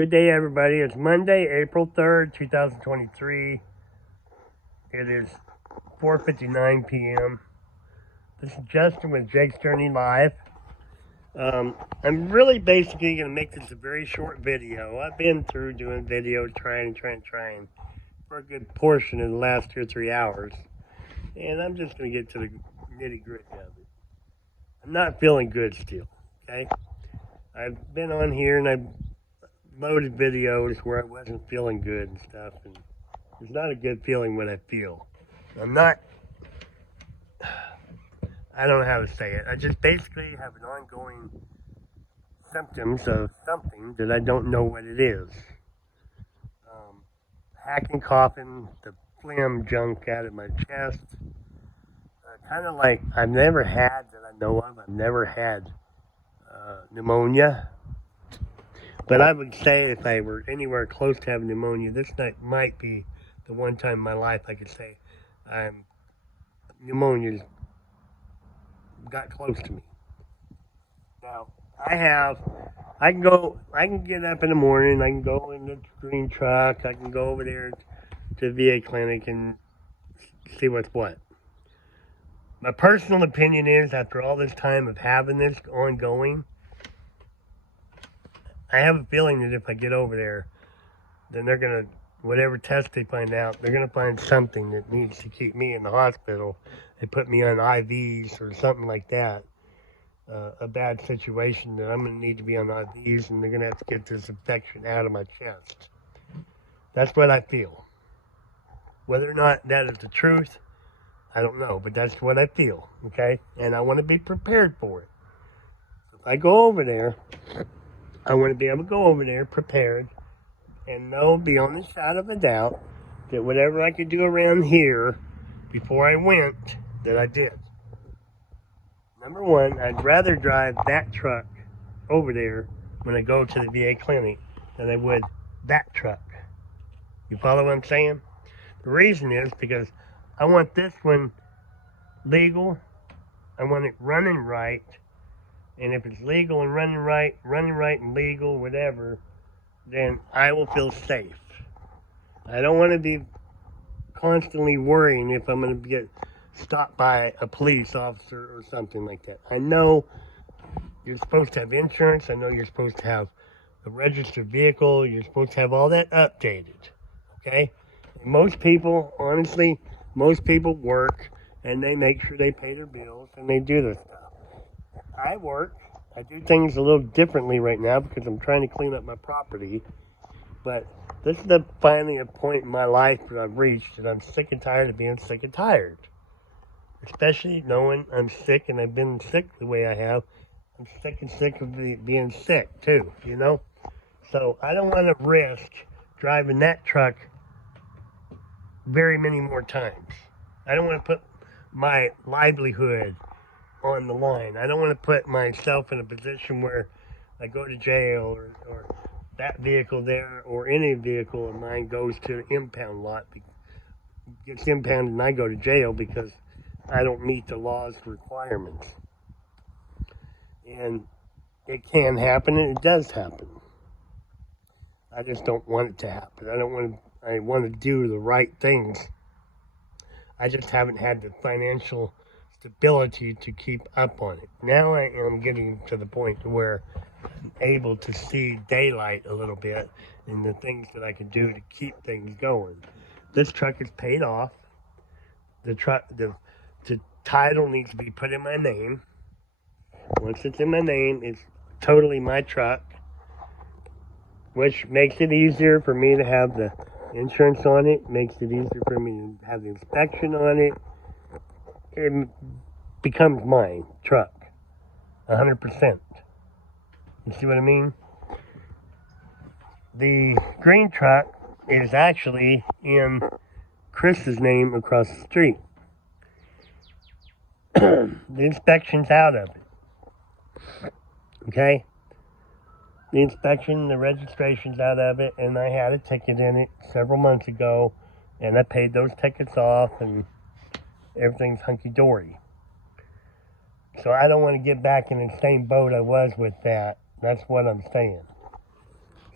Good day, everybody. It's Monday, April 3rd, 2023. It is 4:59 p.m. This is Justin with Jake's Journey Live. I'm really basically going to make this a very short video. I've been through doing video, trying for a good portion of the last 2 or 3 hours. And I'm just going to get to the nitty-gritty of it. I'm not feeling good still, okay? I've been on here and I've loaded videos where I wasn't feeling good and stuff, and it's not a good feeling when I feel. I don't know how to say it. I just basically have an ongoing symptoms of something that I don't know what it is. Hacking, coughing, the phlegm junk out of my chest. Kind of like I've never had that I know of. I've never had pneumonia. But I would say if I were anywhere close to having pneumonia, this night might be the one time in my life I could say pneumonia's got close to me. Now, I can get up in the morning, I can go in the green truck, I can go over there to the VA clinic and see what's what. My personal opinion is, after all this time of having this ongoing, I have a feeling that if I get over there, then they're going to, whatever test they find out, they're going to find something that needs to keep me in the hospital. They put me on IVs or something like that. A bad situation that I'm going to need to be on IVs, and they're going to have to get this infection out of my chest. That's what I feel. Whether or not that is the truth, I don't know, but that's what I feel, okay? And I want to be prepared for it. If I go over there, I want to be able to go over there prepared and know beyond a shadow of a doubt that whatever I could do around here before I went, that I did. Number one, I'd rather drive that truck over there when I go to the VA clinic than I would that truck. You follow what I'm saying? The reason is because I want this one legal. I want it running right. And if it's legal and running right and legal, whatever, then I will feel safe. I don't want to be constantly worrying if I'm going to get stopped by a police officer or something like that. I know you're supposed to have insurance. I know you're supposed to have a registered vehicle. You're supposed to have all that updated, okay? Most people, honestly, work and they make sure they pay their bills and they do this stuff. I work. I do things a little differently right now because I'm trying to clean up my property. But this is finally a point in my life that I've reached that I'm sick and tired of being sick and tired. Especially knowing I'm sick and I've been sick the way I have. I'm sick of being sick too, you know? So I don't want to risk driving that truck very many more times. I don't want to put my livelihood on the line. I don't want to put myself in a position where I go to jail or that vehicle there or any vehicle of mine goes to the impound lot, gets impounded and I go to jail because I don't meet the law's requirements. And it can happen and it does happen. I just don't want it to happen. I want to do the right things. I just haven't had the financial stability to keep up on it. Now I am getting to the point where I'm able to see daylight a little bit in the things that I can do to keep things going. This truck is paid off. The title needs to be put in my name. Once it's in my name, it's totally my truck, which makes it easier for me to have the insurance on it, makes it easier for me to have the inspection on it. It becomes my truck, 100%. You see what I mean? The green truck is actually in Chris's name across the street. The inspection's out of it. Okay? The inspection, the registration's out of it, and I had a ticket in it several months ago, and I paid those tickets off, and everything's hunky-dory. So I don't want to get back in the same boat I was with that. That's what I'm saying.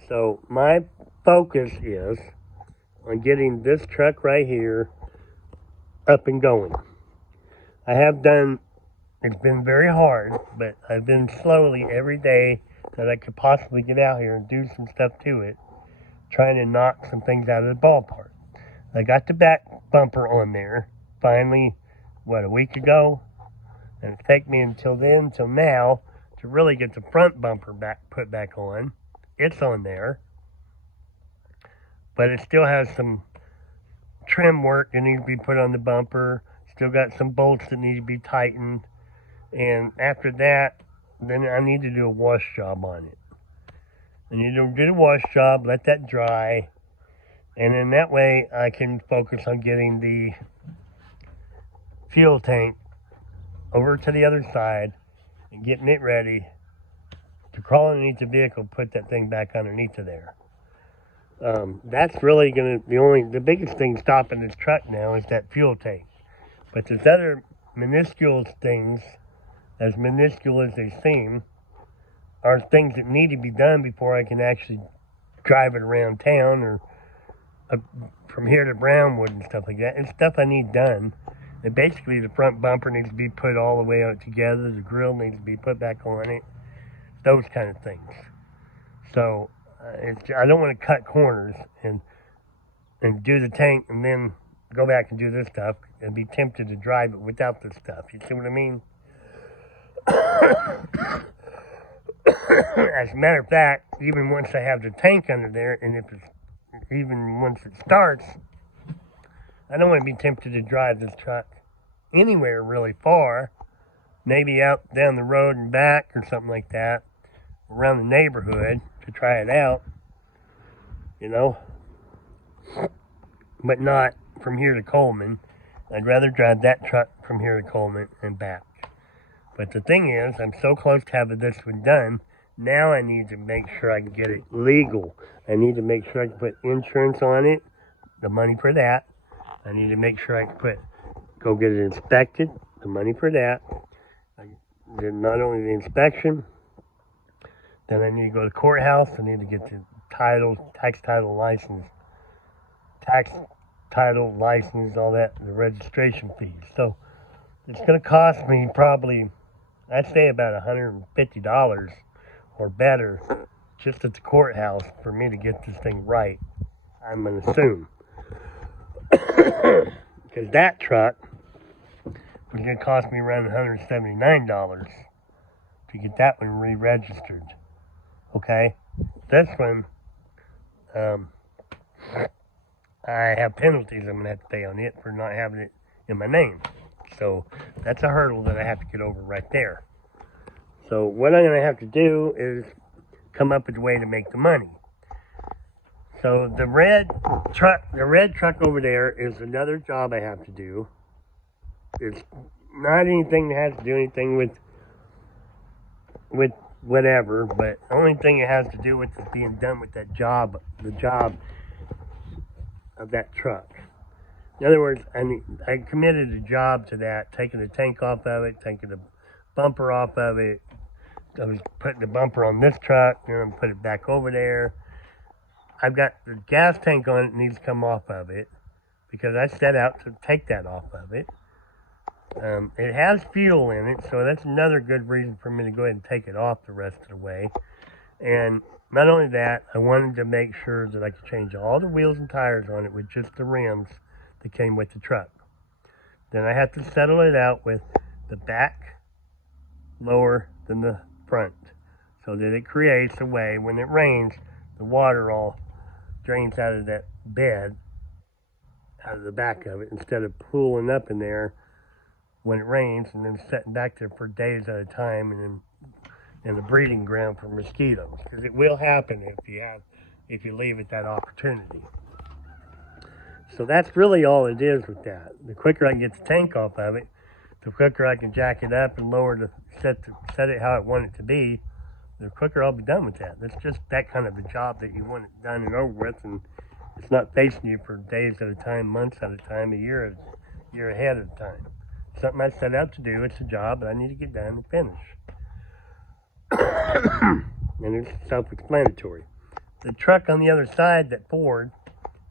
So my focus is on getting this truck right here up and going. I have done, it's been very hard, but I've been slowly every day that I could possibly get out here and do some stuff to it, trying to knock some things out of the ballpark. I got the back bumper on there finally, a week ago? And it's taken me until now, to really get the front bumper put back on. It's on there, but it still has some trim work that needs to be put on the bumper. Still got some bolts that need to be tightened. And after that, then I need to do a wash job on it. I need to do a wash job, let that dry, and then that way I can focus on getting the fuel tank over to the other side and getting it ready to crawl underneath the vehicle, put that thing back underneath of there. That's really the biggest thing stopping this truck now is that fuel tank. But there's other minuscule things, as minuscule as they seem, are things that need to be done before I can actually drive it around town or from here to Brownwood and stuff like that. It's stuff I need done. And basically the front bumper needs to be put all the way out together. The grill needs to be put back on it. Those kind of things. So I don't want to cut corners and do the tank and then go back and do this stuff and be tempted to drive it without this stuff. You see what I mean? As a matter of fact, even once I have the tank under there, and even once it starts, I don't want to be tempted to drive this truck anywhere really far. Maybe out down the road and back or something like that, around the neighborhood to try it out, but not from here to Coleman. I'd rather drive that truck from here to Coleman and back. But the thing is, I'm so close to having this one done. Now I need to make sure I can get it legal. I need to make sure I can put insurance on it, the money for that. I need to make sure I can go get it inspected, the money for that. Then not only the inspection, then I need to go to the courthouse. I need to get the tax title license, all that, the registration fees. So it's going to cost me probably, I'd say about $150 or better just at the courthouse for me to get this thing right, I'm going to assume. Because that truck was going to cost me around $179 to get that one re-registered. Okay? This one, I have penalties I'm going to have to pay on it for not having it in my name. So that's a hurdle that I have to get over right there. So what I'm going to have to do is come up with a way to make the money. So the red truck over there is another job I have to do. It's not anything that has to do anything with whatever, but the only thing it has to do with is being done with that job, the job of that truck. In other words, I committed a job to that, taking the tank off of it, taking the bumper off of it. I was putting the bumper on this truck, then I'm put it back over there. I've got the gas tank on it, needs to come off of it because I set out to take that off of it. It has fuel in it, so that's another good reason for me to go ahead and take it off the rest of the way. And not only that, I wanted to make sure that I could change all the wheels and tires on it with just the rims that came with the truck. Then I have to settle it out with the back lower than the front so that it creates a way when it rains, the water all drains out of that bed, out of the back of it, instead of pooling up in there when it rains and then sitting back there for days at a time and then in the breeding ground for mosquitoes, because it will happen if you leave it that opportunity. So that's really all it is with that. The quicker I can get the tank off of it, the quicker I can jack it up and set it how I want it to be, the quicker I'll be done with that. That's just that kind of a job that you want it done and over with, and it's not facing you for days at a time, months at a time, a year ahead of time. Something I set out to do. It's a job that I need to get done and finish. And it's self-explanatory. the truck on the other side, that Ford,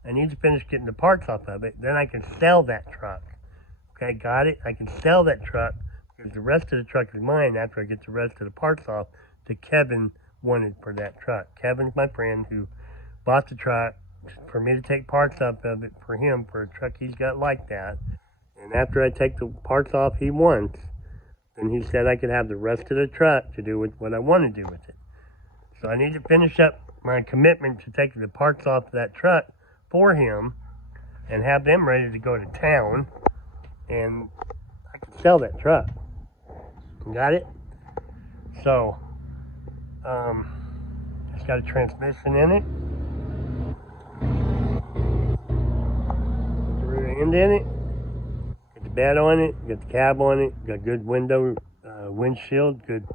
I need to finish getting the parts off of it. Then I can sell that truck. Okay, got it? I can sell that truck because the rest of the truck is mine after I get the rest of the parts off that Kevin wanted for that truck. Kevin's my friend who bought the truck for me to take parts off of it for him for a truck he's got like that. And after I take the parts off he wants, then he said I could have the rest of the truck to do with what I want to do with it. So I need to finish up my commitment to taking the parts off of that truck for him and have them ready to go to town, and I can sell that truck. Got it? So, it's got a transmission in it. The rear end in it. Got the bed on it. Got the cab on it. Got good window, windshield. Good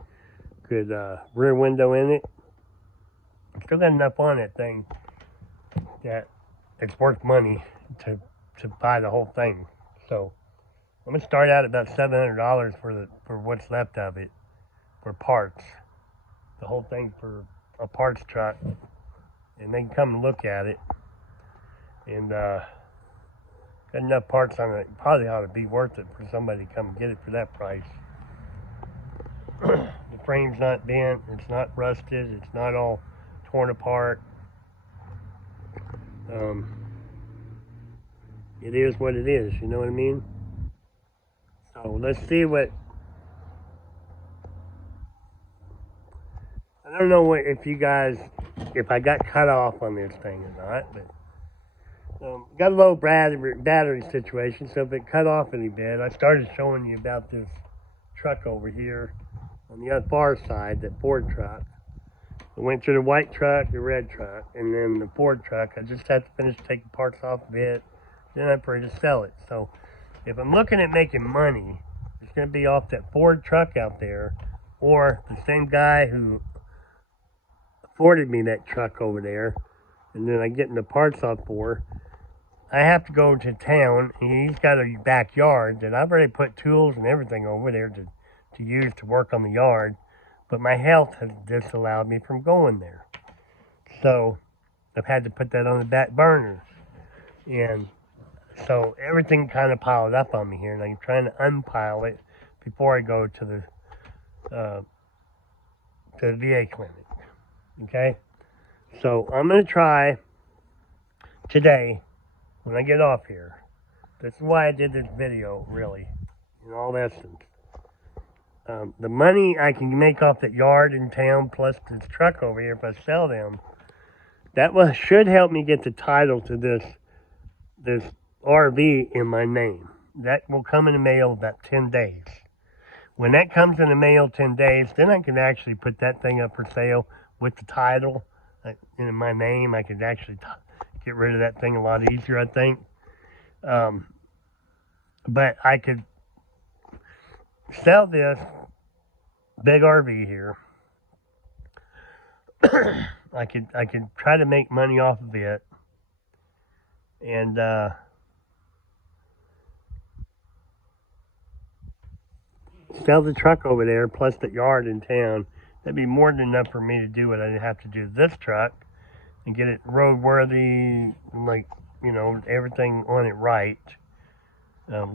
rear window in it. Still got enough on that thing that it's worth money to buy the whole thing. So I'm gonna start out at about $700 for what's left of it for parts. The whole thing for a parts truck, and they can come and look at it. And got enough parts on it. Probably ought to be worth it for somebody to come and get it for that price. The frame's not bent. It's not rusted. It's not all torn apart. It is what it is, you know what I mean? So let's see what, I don't know what, if I got cut off on this thing or not, but got a low battery situation, so if it cut off any bit, I started showing you about this truck over here on the far side, that Ford truck. I went through the white truck, the red truck, and then the Ford truck. I just have to finish taking parts off of it, then I'm ready to sell it. So if I'm looking at making money, it's going to be off that Ford truck out there, or the same guy who afforded me that truck over there, and then I'm getting the parts off for. I have to go to town, and he's got a backyard that I've already put tools and everything over there to use to work on the yard. But my health has disallowed me from going there. So I've had to put that on the back burner. And so everything kind of piled up on me here, and I'm trying to unpile it before I go to the VA clinic. Okay? So I'm going to try today, when I get off here. This is why I did this video, really, in all essence. The money I can make off that yard in town plus this truck over here, if I sell them, that should help me get the title to this RV in my name. That will come in the mail about 10 days. When that comes in the mail 10 days, then I can actually put that thing up for sale with the title in my name. I could actually get rid of that thing a lot easier, I think. But I could sell this big RV here. I could try to make money off of it, and sell the truck over there plus the yard in town. That'd be more than enough for me to do what I have to do to this truck and get it roadworthy, like, you know, everything on it right,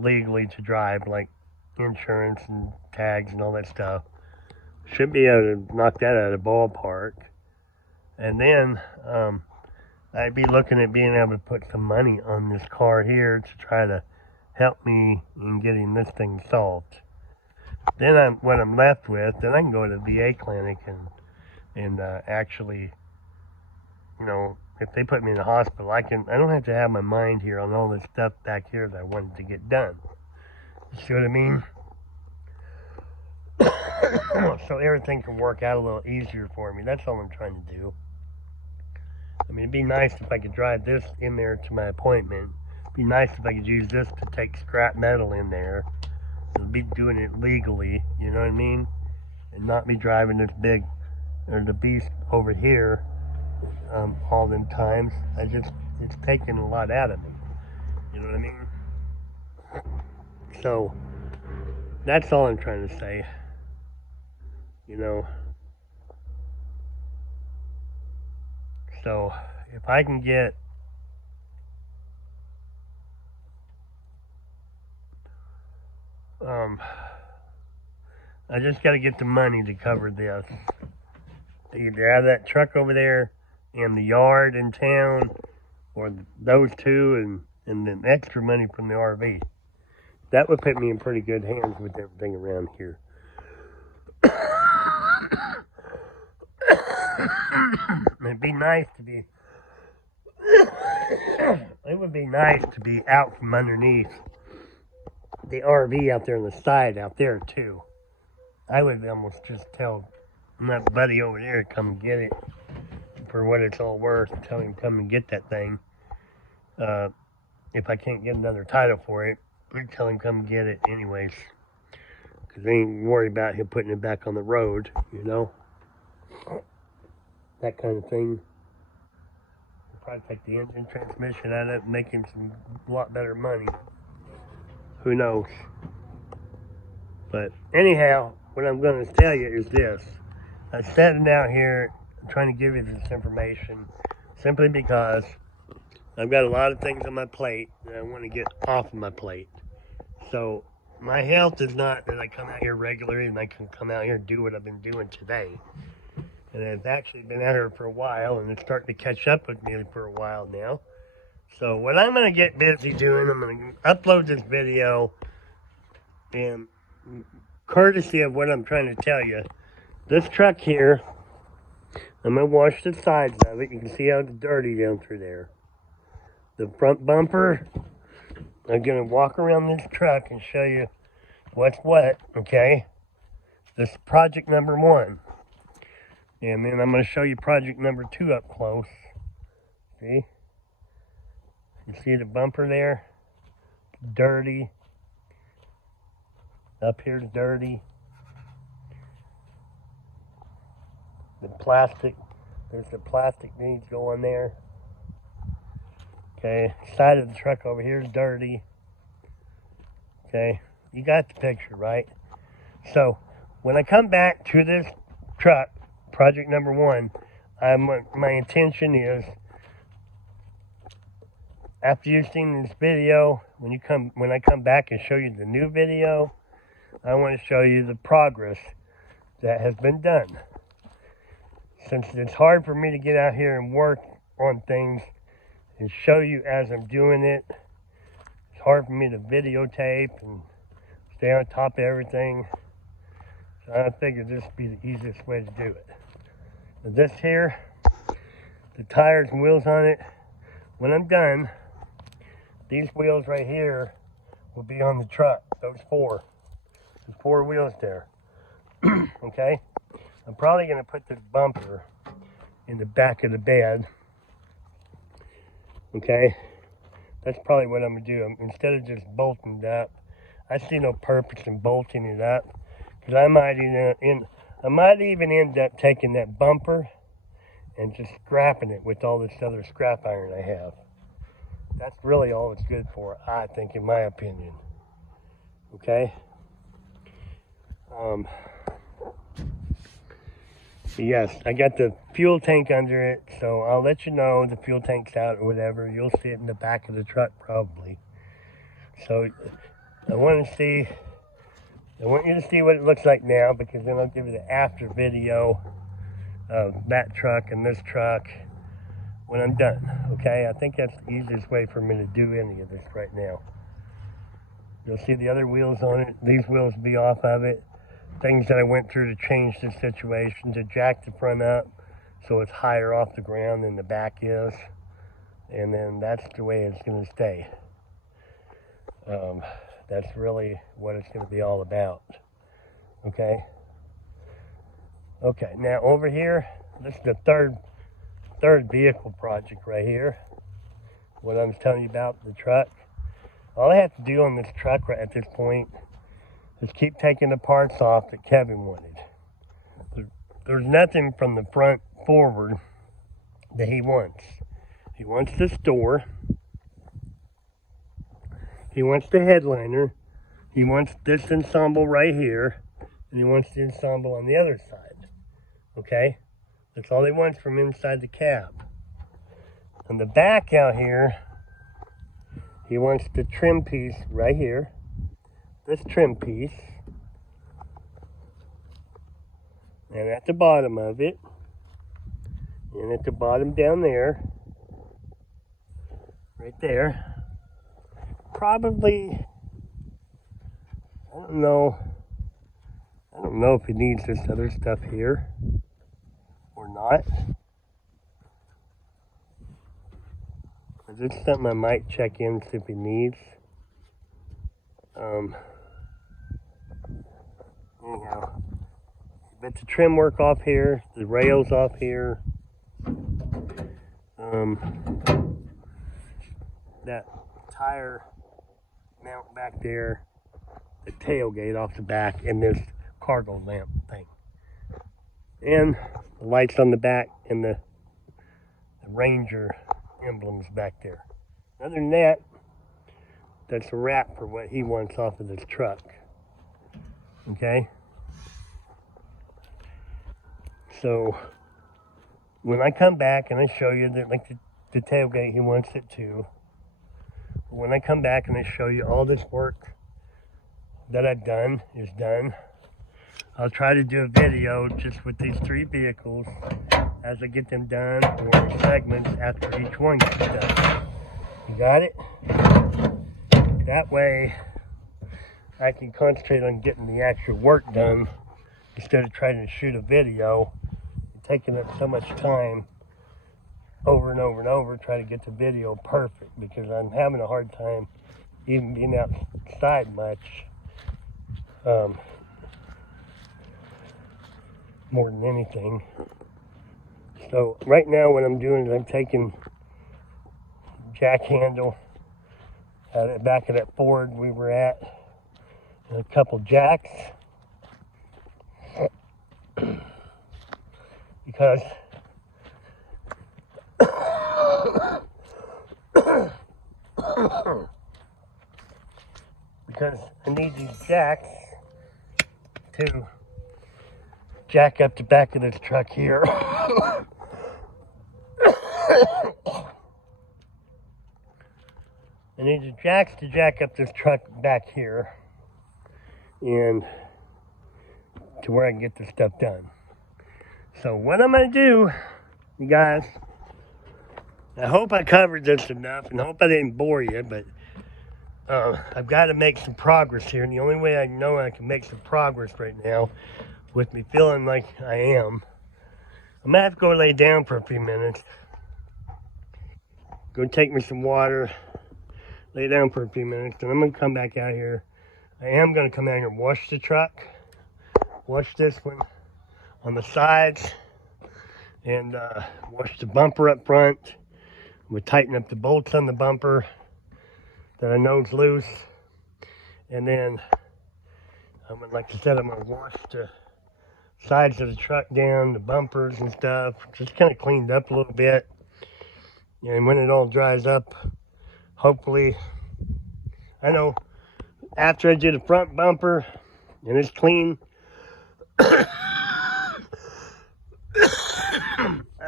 legally to drive, like insurance and tags and all that stuff. Should be able to knock that out of the ballpark. And then I'd be looking at being able to put some money on this car here to try to help me in getting this thing solved. Then what I'm left with, then I can go to the VA clinic and actually, you know, if they put me in the hospital, I don't have to have my mind here on all this stuff back here that I wanted to get done. You see what I mean? So everything can work out a little easier for me. That's all I'm trying to do. I mean, it'd be nice if I could drive this in there to my appointment. It'd be nice if I could use this to take scrap metal in there. It'd be doing it legally, you know what I mean? And not be driving this big, or the beast over here all them times. It's taking a lot out of me. You know what I mean? So, that's all I'm trying to say. You know. So if I can get I just got to get the money to cover this. Either have that truck over there in the yard in town, or those two, and then extra money from the RV. That would put me in pretty good hands with everything around here. It'd be nice to be. It would be nice to be out from underneath the RV out there on the side out there too. I would almost just tell my buddy over there to come and get it for what it's all worth. Tell him to come and get that thing. If I can't get another title for it, I'd tell him come and get it anyways. Because I ain't worried about him putting it back on the road, you know? That kind of thing. I'll probably take the engine transmission out of it and make him a lot better money. Who knows? But anyhow, what I'm going to tell you is this. I'm sitting out here trying to give you this information simply because I've got a lot of things on my plate that I want to get off of my plate. So my health is not that I come out here regularly and I can come out here and do what I've been doing today. And I've actually been out here for a while, and it's starting to catch up with me for a while now. So what I'm going to get busy doing, I'm going to upload this video, and courtesy of what I'm trying to tell you, this truck here, I'm going to wash the sides of it. You can see how it's dirty down through there. The front bumper, I'm going to walk around this truck and show you what's what, okay? This is project number 1. And then I'm going to show you project number 2 up close. See? You see the bumper there? Dirty. Up here's dirty. The plastic. There's the plastic needs going there. Okay. Side of the truck over here is dirty. Okay. You got the picture, right? So, when I come back to this truck, project number 1, my intention is, after you've seen this video, when I come back and show you the new video, I want to show you the progress that has been done. Since it's hard for me to get out here and work on things and show you as I'm doing it, it's hard for me to videotape and stay on top of everything. So I figured this would be the easiest way to do it. Now this here, the tires and wheels on it, when I'm done, these wheels right here will be on the truck. Those 4. There's 4 wheels there. Okay? I'm probably going to put this bumper in the back of the bed. Okay? That's probably what I'm going to do. Instead of just bolting it up, I see no purpose in bolting it up. Because I might even end up taking that bumper and just scrapping it with all this other scrap iron I have. That's really all it's good for, I think, in my opinion. Okay? Yes, I got the fuel tank under it, so I'll let you know the fuel tank's out or whatever. You'll see it in the back of the truck probably. So I want you to see what it looks like now, because then I'll give you the after video of that truck and this truck when I'm done, okay? I think that's the easiest way for me to do any of this right now. You'll see the other wheels on it. These wheels will be off of it. Things that I went through to change the situation, to jack the front up so it's higher off the ground than the back is. And then that's the way it's going to stay. That's really what it's going to be all about. Okay? Okay, now over here, this is the third vehicle project right here. What I was telling you about, the truck. All I have to do on this truck right at this point is keep taking the parts off that Kevin wanted. There's nothing from the front forward that he wants. He wants this door. He wants the headliner. He wants this ensemble right here. And he wants the ensemble on the other side. Okay? That's all he wants from inside the cab. On the back out here, he wants the trim piece right here. This trim piece. And at the bottom of it. And at the bottom down there. Right there. Probably, I don't know if he needs this other stuff here or not. Is this something I might check in, see if he needs? Anyhow, but the trim work off here, the rails off here. That tire mount back there, the tailgate off the back, and this cargo lamp thing. And the lights on the back and the Ranger emblems back there. Other than that, that's a wrap for what he wants off of this truck. Okay? So, when I come back and I show you that, like the tailgate, he wants it too. When I come back and I show you all this work that I've done is done, I'll try to do a video just with these 3 vehicles as I get them done, or segments after each one gets done. You got it? That way I can concentrate on getting the actual work done instead of trying to shoot a video and taking up so much time over and over and over trying to get the video perfect, because I'm having a hard time even being outside much, more than anything. So right now what I'm doing is I'm taking jack handle out of the back of that Ford we were at, and a couple jacks, because I need these jacks to jack up the back of this truck here. I need the jacks to jack up this truck back here and to where I can get this stuff done. So what I'm going to do, you guys, I hope I covered this enough and hope I didn't bore you, but I've got to make some progress here, and the only way I know I can make some progress right now with me feeling like I am, I'm going to have to go lay down for a few minutes, go take me some water, lay down for a few minutes, and I'm going to come back out here. I am going to come out here and wash the truck, wash this one on the sides, and wash the bumper up front. We'll tighten up the bolts on the bumper that I know is loose, and then like I said, I'm going to wash the sides of the truck down, the bumpers and stuff, just kind of cleaned up a little bit. And when it all dries up, hopefully, I know after I do the front bumper and it's clean, I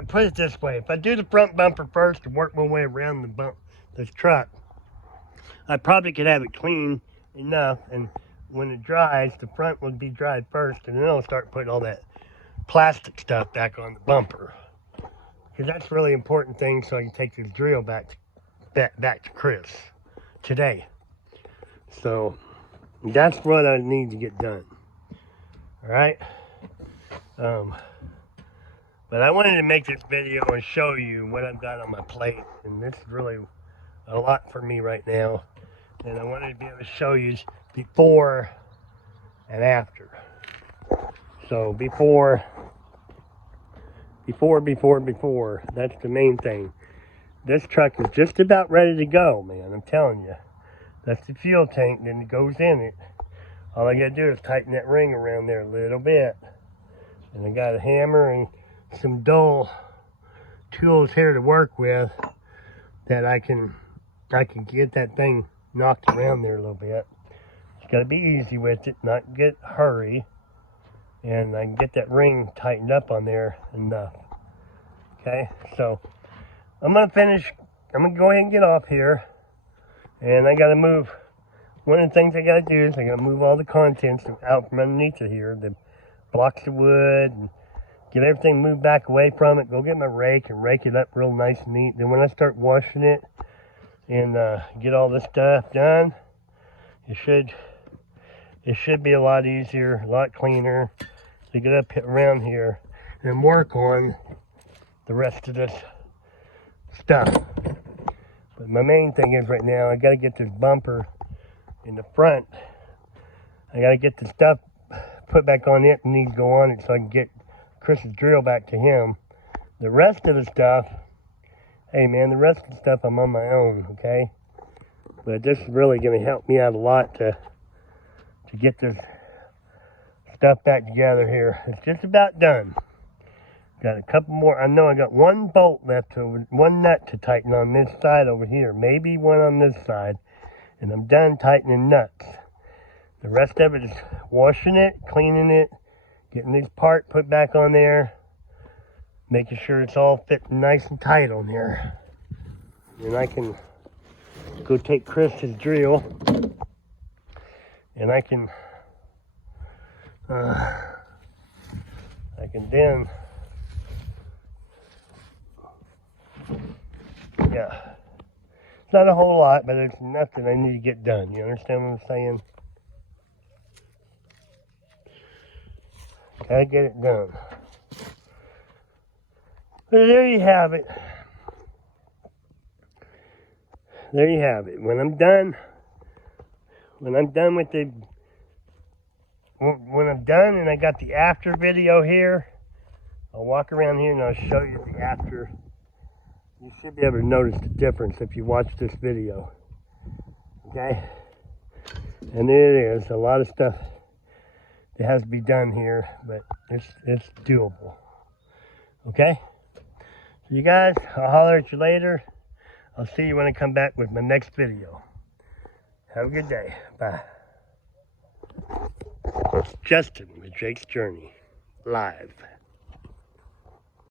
put it this way: if I do the front bumper first and work my way around this truck, I probably could have it clean enough, and when it dries, the front would be dried first, and then I'll start putting all that plastic stuff back on the bumper, because that's a really important thing, so I can take this drill back to Chris today. So that's what I need to get done. All right. But I wanted to make this video and show you what I've got on my plate, and this is really a lot for me right now, and I wanted to be able to show you before and after. So before, that's the main thing. This truck is just about ready to go, man, I'm telling you. That's the fuel tank, then it goes in it. All I gotta do is tighten that ring around there a little bit. And I got a hammer and some dull tools here to work with that I can get that thing knocked around there a little bit. Just gotta be easy with it, not get hurry, and I can get that ring tightened up on there enough. Okay, so I'm going to go ahead and get off here. And I got to move. One of the things I got to do is I got to move all the contents out from underneath it here. The blocks of wood. And get everything moved back away from it. Go get my rake and rake it up real nice and neat. Then when I start washing it and get all this stuff done, it should be a lot easier, a lot cleaner to get up around here and work on the rest of this stuff. But my main thing is right now, I got to get this bumper in the front. I got to get the stuff put back on it and needs to go on it so I can get Chris's drill back to him. The rest of the stuff, hey man, the rest of the stuff I'm on my own, okay? But this is really going to help me out a lot to get this stuff back together here. It's just about done. Got a couple more. I know I got one bolt left, one nut to tighten on this side over here. Maybe one on this side. And I'm done tightening nuts. The rest of it is washing it, cleaning it, getting this part put back on there, making sure it's all fitting nice and tight on there. And I can go take Chris's drill, and I can then, yeah. It's not a whole lot, but it's nothing I need to get done. You understand what I'm saying? Gotta get it done. But there you have it. There you have it. When I'm done with the, when I'm done and I got the after video here, I'll walk around here and I'll show you the after. You should be able to notice the difference if you watch this video. Okay? And there it is. A lot of stuff that has to be done here, but it's doable. Okay? So you guys, I'll holler at you later. I'll see you when I come back with my next video. Have a good day. Bye. Justin with Jake's Journey, live.